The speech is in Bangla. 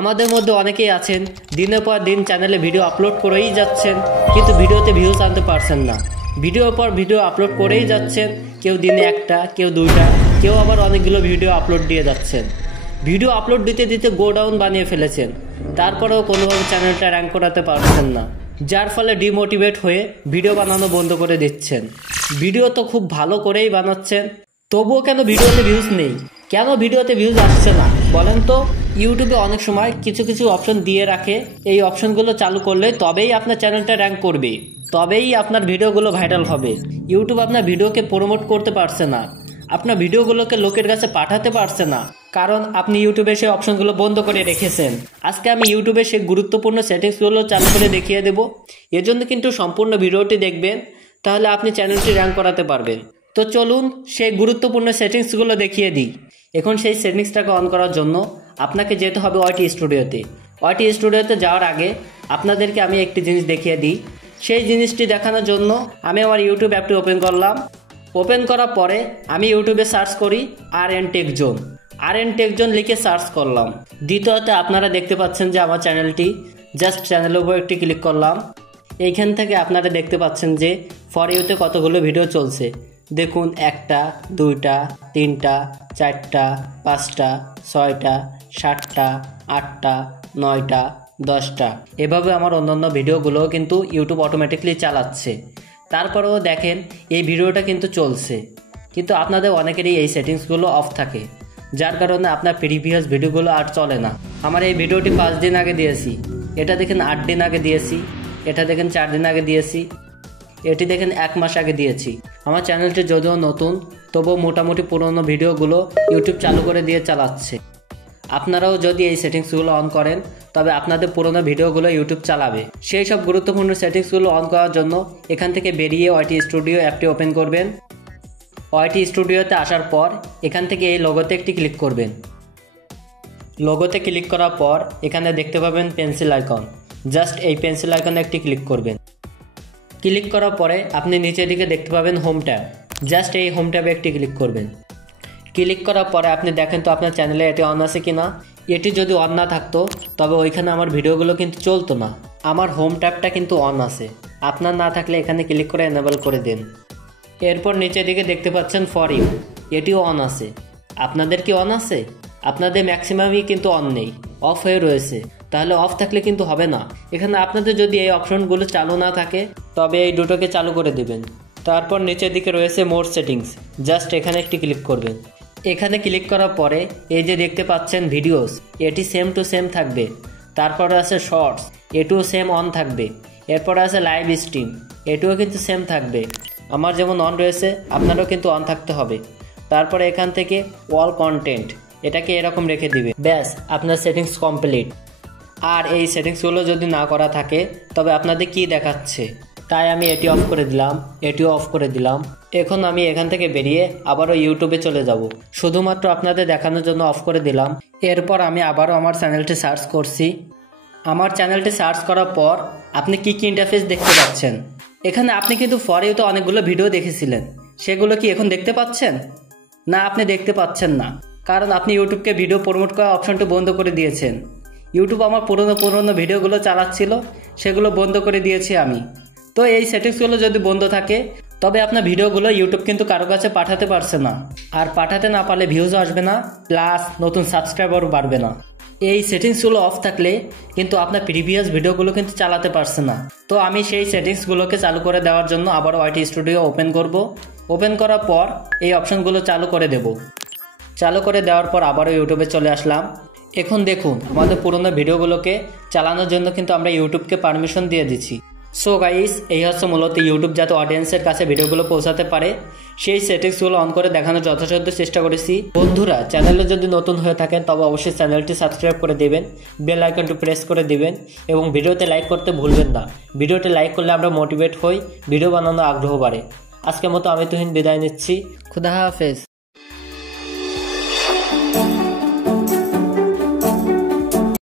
আমাদের মধ্যে অনেকেই আছেন দিনের পর দিন চ্যানেলে ভিডিও আপলোড করেই যাচ্ছেন, কিন্তু ভিডিওতে ভিউজ আনতে পারছেন না। ভিডিওর পর ভিডিও আপলোড করেই যাচ্ছেন, কেউ দিনে একটা, কেউ দুইটা, কেউ আবার অনেকগুলো ভিডিও আপলোড দিয়ে যাচ্ছেন। ভিডিও আপলোড দিতে দিতে গোডাউন বানিয়ে ফেলেছেন, তারপরেও কোনোভাবে চ্যানেলটা র্যাঙ্ক করাতে পারছেন না, যার ফলে ডিমোটিভেট হয়ে ভিডিও বানানো বন্ধ করে দিচ্ছেন। ভিডিও তো খুব ভালো করেই বানাচ্ছেন, তবুও কেন ভিডিওতে ভিউজ নেই? কেন ভিডিওতে ভিউজ আসছে না বলেন তো? ইউটিউবে অনেক সময় কিছু কিছু অপশন দিয়ে রাখে, এই অপশনগুলো চালু করলে তবেই আপনার চ্যানেলটা র্যাঙ্ক করবে, তবেই আপনার ভিডিওগুলো ভাইরাল হবে। ইউটিউব আপনার ভিডিওকে প্রমোট করতে পারছে না, আপনার ভিডিওগুলোকে লোকের কাছে পাঠাতে পারছে না, কারণ আপনি ইউটিউবে সেই অপশনগুলো বন্ধ করে রেখেছেন। আজকে আমি ইউটিউবে সেই গুরুত্বপূর্ণ সেটিংসগুলো চালু করে দেখিয়ে দেব। এজন্য কিন্তু সম্পূর্ণ ভিডিওটি দেখবেন, তাহলে আপনি চ্যানেলটি র্যাঙ্ক করাতে পারবেন। তো চলুন সেই গুরুত্বপূর্ণ সেটিংসগুলো দেখিয়ে দিই। এখন সেই সেটিংসটাকে অন করার জন্য আপনাকে যেতে হবে ওয়াইটি স্টুডিওতে। ওয়াইটি স্টুডিওতে যাওয়ার আগে আপনাদেরকে আমি একটি জিনিস দেখিয়ে দিই। সেই জিনিসটি দেখানোর জন্য আমি আমার ইউটিউব অ্যাপটি ওপেন করলাম। ওপেন করার পরে আমি ইউটিউবে সার্চ করি RN tech zone. RN tech zone লিখে সার্চ করলাম। দ্বিতীয়তে আপনারা দেখতে পাচ্ছেন যে আমার চ্যানেলটি, জাস্ট চ্যানেলের উপর একটি ক্লিক করলাম। এইখান থেকে আপনারা দেখতে পাচ্ছেন যে ফর ইউতে কতগুলো ভিডিও চলছে। দেখুন, 1টা, 2টা, 3টা, 4টা, 5টা, 6টা, 7টা, 8টা, 9টা, 10টা। এভাবে আমার অন্যান্য ভিডিওগুলোও কিন্তু ইউটিউব অটোমেটিকলি চালাচ্ছে। তারপরেও দেখেন এই ভিডিওটা কিন্তু চলছে, কিন্তু আপনাদের অনেকেরই এই সেটিংসগুলো অফ থাকে, যার কারণে আপনার প্রিভিয়াস ভিডিওগুলো আর চলে না। আমার এই ভিডিওটি 5 দিন আগে দিয়েছি, এটা দেখেন 8 দিন আগে দিয়েছি, এটা দেখেন 4 দিন আগে দিয়েছি, এটি দেখেন 1 মাস আগে দিয়েছি। আমার চ্যানেলটি যদিও নতুন, তবুও মোটামুটি পুরোনো ভিডিওগুলো ইউটিউব চালু করে দিয়ে চালাচ্ছে। আপনারাও যদি এই সেটিংসগুলো অন করেন, তবে আপনাদের পুরোনো ভিডিওগুলো ইউটিউব চালাবে। সেই সব গুরুত্বপূর্ণ সেটিংসগুলো অন করার জন্য এখান থেকে বেরিয়ে ওয়াইটি স্টুডিও অ্যাপটি ওপেন করবেন। ওয়াইটি স্টুডিওতে আসার পর এখান থেকে এই লোগোতে একটি ক্লিক করবেন। লোগোতে ক্লিক করার পর এখানে দেখতে পাবেন পেন্সিল আইকন, জাস্ট এই পেন্সিল আইকনে একটি ক্লিক করবেন। ক্লিক করার পরে আপনি নিচের দিকে দেখতে পাবেন হোম ট্যাব, জাস্ট এই হোম ট্যাবে একটি ক্লিক করবেন। ক্লিক করার পরে আপনি দেখেন তো আপনার চ্যানেলে এটি অন আছে কিনা। এটি যদি অন না থাকতো তবে ওইখানে আমার ভিডিওগুলো কিন্তু চলতো না। আমার হোম ট্যাবটা কিন্তু অন আছে, আপনার না থাকলে এখানে ক্লিক করে এনেবল করে দিন। এরপর নিচের দিকে দেখতে পাচ্ছেন ফর ইউ, এটিও অন আছে। আপনাদের কি অন আছে? আপনাদের ম্যাক্সিমামই কিন্তু অন নেই, অফ হয়ে রয়েছে। তাহলে অফ থাকলে কিন্তু হবে না। এখানে আপনাদের যদি এই অপশনগুলো চালু না থাকে তবে এই দুটোকে চালু করে দিবেন। তারপর নিচের দিকে রয়েছে মোর সেটিংস, জাস্ট এখানে একটি ক্লিক করবেন। এখানে ক্লিক করার পরে এই যে দেখতে পাচ্ছেন ভিডিওস, এটি সেম টু সেম থাকবে। তারপরে আছে শর্টস, এটিও সেম অন থাকবে। এরপরে আছে লাইভ স্ট্রিম, এটিও কিন্তু সেম থাকবে। আমার যেমন অন রয়েছে আপনারও কিন্তু অন থাকতে হবে। তারপরে এখান থেকে অল কন্টেন্ট, এটাকে এরকম রেখে দিবে। ব্যাস, আপনার সেটিংস কমপ্লিট। আর এই সেটিংসগুলো যদি না করা থাকে তবে আপনাদের কি দেখাচ্ছে? তাই আমি এটি অফ করে দিলাম, এটিও অফ করে দিলাম। এখন আমি এখান থেকে বেরিয়ে আবারও ইউটিউবে চলে যাব, শুধুমাত্র আপনাদের দেখানোর জন্য অফ করে দিলাম। এরপর আমি আবারও আমার চ্যানেলটি সার্চ করছি। আমার চ্যানেলটি সার্চ করার পর আপনি কি কি ইন্টারফেস দেখতে পাচ্ছেন? এখানে আপনি কিন্তু ফর ইউতে অনেকগুলো ভিডিও দেখেছিলেন, সেগুলো কি এখন দেখতে পাচ্ছেন? না, আপনি দেখতে পাচ্ছেন না, কারণ আপনি ইউটিউবকে ভিডিও প্রমোট করা অপশনটি বন্ধ করে দিয়েছেন। ইউটিউব আমার পুরনো ভিডিওগুলো চালাচ্ছিল, সেগুলো বন্ধ করে দিয়েছি আমি। তো এই সেটিংসগুলো যদি বন্ধ থাকে তবে আপনার ভিডিওগুলো ইউটিউব কিন্তু কারো কাছে পাঠাতে পারছে না, আর পাঠাতে না পারলে ভিউজও আসবে না, প্লাস নতুন সাবস্ক্রাইবারও বাড়বে না। এই সেটিংসগুলো অফ থাকলে কিন্তু আপনার প্রিভিয়াস ভিডিওগুলো কিন্তু চালাতে পারছে না। তো আমি সেই সেটিংসগুলোকে চালু করে দেওয়ার জন্য আবার ওয়াইটি স্টুডিও ওপেন করব। ওপেন করার পর এই অপশনগুলো চালু করে দেব। চালু করে দেওয়ার পর আবারও ইউটিউবে চলে আসলাম। এখন দেখুন, আমাদের পুরোনো ভিডিওগুলোকে চালানোর জন্য কিন্তু আমরা ইউটিউবকে পারমিশন দিয়ে দিচ্ছি। সো গাইস, এই হচ্ছে মূলত ইউটিউব যাতে অডিয়েন্সের কাছে ভিডিওগুলো পৌঁছাতে পারে সেই সেটিংসগুলো অন করে দেখানোর যথাসাধ্য চেষ্টা করেছি। বন্ধুরা, চ্যানেলে যদি নতুন হয়ে থাকেন তবে অবশ্যই চ্যানেলটি সাবস্ক্রাইব করে দেবেন, বেল আইকনটি প্রেস করে দিবেন এবং ভিডিওতে লাইক করতে ভুলবেন না। ভিডিওতে লাইক করলে আমরা মোটিভেট হই, ভিডিও বানানোর আগ্রহ বাড়ে। আজকের মতো আমি তুহিন বিদায় নিচ্ছি। খুদা হাফেজ।